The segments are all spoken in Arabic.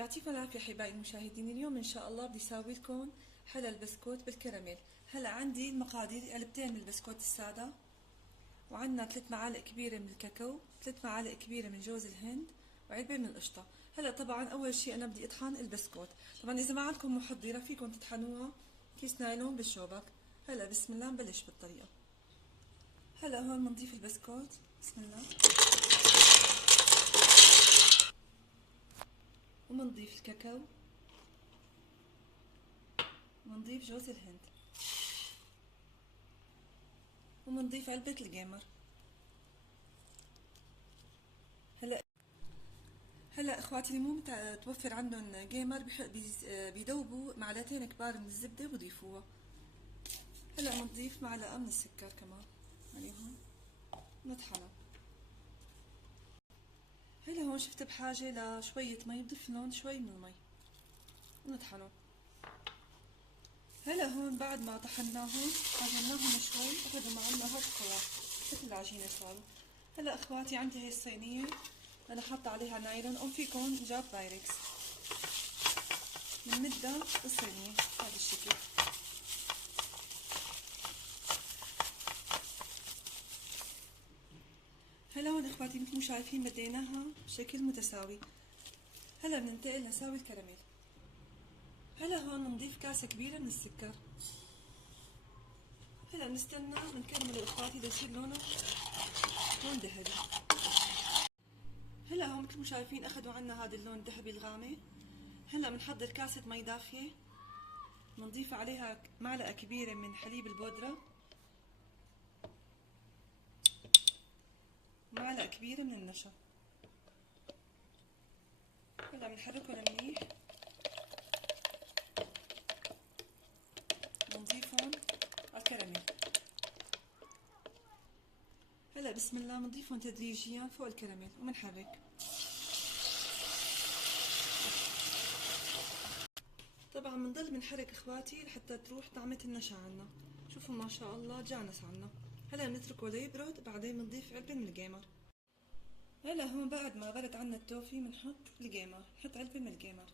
يعطيكم العافية أحبائي المشاهدين. اليوم إن شاء الله بدي ساوي لكم حلا البسكوت بالكراميل. هلا عندي المقادير: علبتين من البسكوت السادة، وعندنا 3 معالق كبيرة من الكاكاو، 3 معالق كبيرة من جوز الهند، وعلبة من القشطة. هلا طبعا أول شيء أنا بدي أطحن البسكوت. طبعا إذا ما عندكم محضرة فيكم تطحنوها كيس نايلون بالشوبك. هلا بسم الله نبلش بالطريقة. هلا هون بنضيف البسكوت، بسم الله، وبنضيف الكاكاو، وبنضيف جوز الهند، وبنضيف علبة الجيمر. هلا اخواتي اللي مو توفر عندهم جيمر بيدوبوا معلقتين كبار من الزبده وبضيفوها. هلا بنضيف معلقه من السكر كمان عليهم، نطحنها. هلا هون شفت بحاجه لشويه مي، بضيف لهم شوي من المي ونطحنهم. هلا هون بعد ما طحناهم عجناهم شوي اخذوا معنا هاد القوام مثل العجينه صاروا. هلا اخواتي عندي هي الصينيه انا حاطه عليها نايلون، او فيكم جاب بايركس. بنمدها بالصينيه بهذا الشكل. هلا هون اخواتي مثل ما شايفين مديناها بشكل متساوي. هلا بننتقل لنساوي الكراميل. هلا هون بنضيف كاسة كبيرة من السكر. هلا بنستنى بنكمل اخواتي ليصير لونه لون ذهبي. هلا هون مثل ما شايفين اخذوا عنا هذا اللون الذهبي الغامق. هلا بنحضر كاسة مي دافية، بنضيف عليها معلقة كبيرة من حليب البودرة، معلقة كبيرة من النشا. هلا بنحركهم منيح، بنضيفهم على الكراميل. هلا بسم الله بنضيفهم تدريجيا فوق الكراميل وبنحرك. طبعا بنضل بنحرك اخواتي لحتى تروح طعمة النشا عنا. شوفوا ما شاء الله جانس عنا. هلا بنتركه ليبرد، بعدين بنضيف علبة من الجيمر. هلا هون بعد ما برد عنا التوفي بنحط الجيمر، نحط علبة من الجيمر.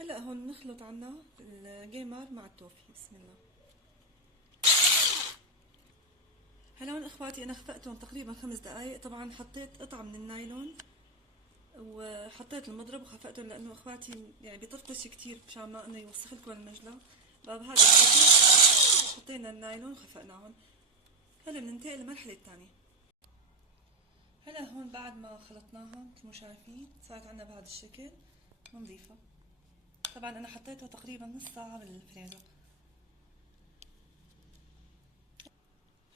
هلا هون بنخلط عنا الجيمر مع التوفي، بسم الله. هلا هون اخواتي انا خفقتهم تقريبا 5 دقايق. طبعا حطيت قطعة من النايلون وحطيت المضرب وخفقتهم، لانه اخواتي يعني بيطفش كتير مشان ما انه يوسخ لكم المجلة. بهذا الشكل حطينا النايلون وخفقناهم. هلا بننتقل للمرحلة الثانية. هلا هون بعد ما خلطناها مثل ما شايفين صارت عنا بهذا الشكل. بنضيفها. طبعا انا حطيتها تقريبا نص ساعة بالفريزر.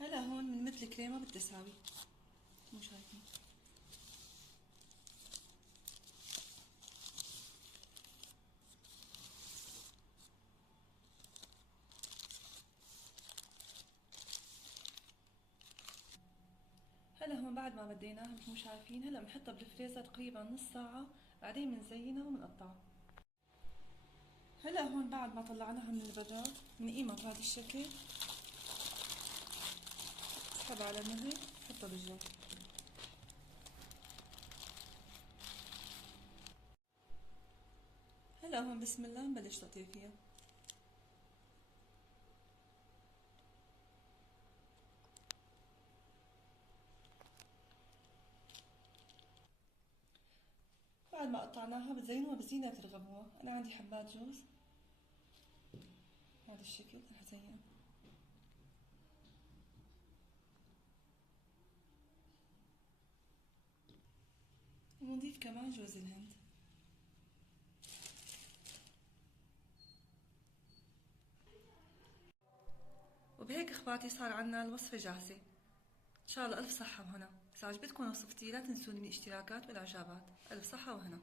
هلا هون بنمد الكريمة بالتساوي مثل ما شايفين. هلا هون بعد ما بديناها مثل ما شايفين، هلا بنحطها بالفريزر تقريبا نص ساعة، بعدين بنزينها وبنقطعها. هلا هون بعد ما طلعناها من البراد بنقيمها بهذا الشكل، نسحبها على النهي، نحطها بالجو. هلا هون بسم الله نبلش تقطيع فيها. بعد ما قطعناها بتزينوها بزينة بترغبوها. أنا عندي حبات جوز بهذا الشكل رح أزينها. ونضيف كمان جوز الهند. وبهيك اخواتي صار عنا الوصفة جاهزة. إن شاء الله ألف صحة وهنا. إذا عجبتكم وصفتي لا تنسوني من الاشتراكات والإعجابات. ألف صحة وهنا.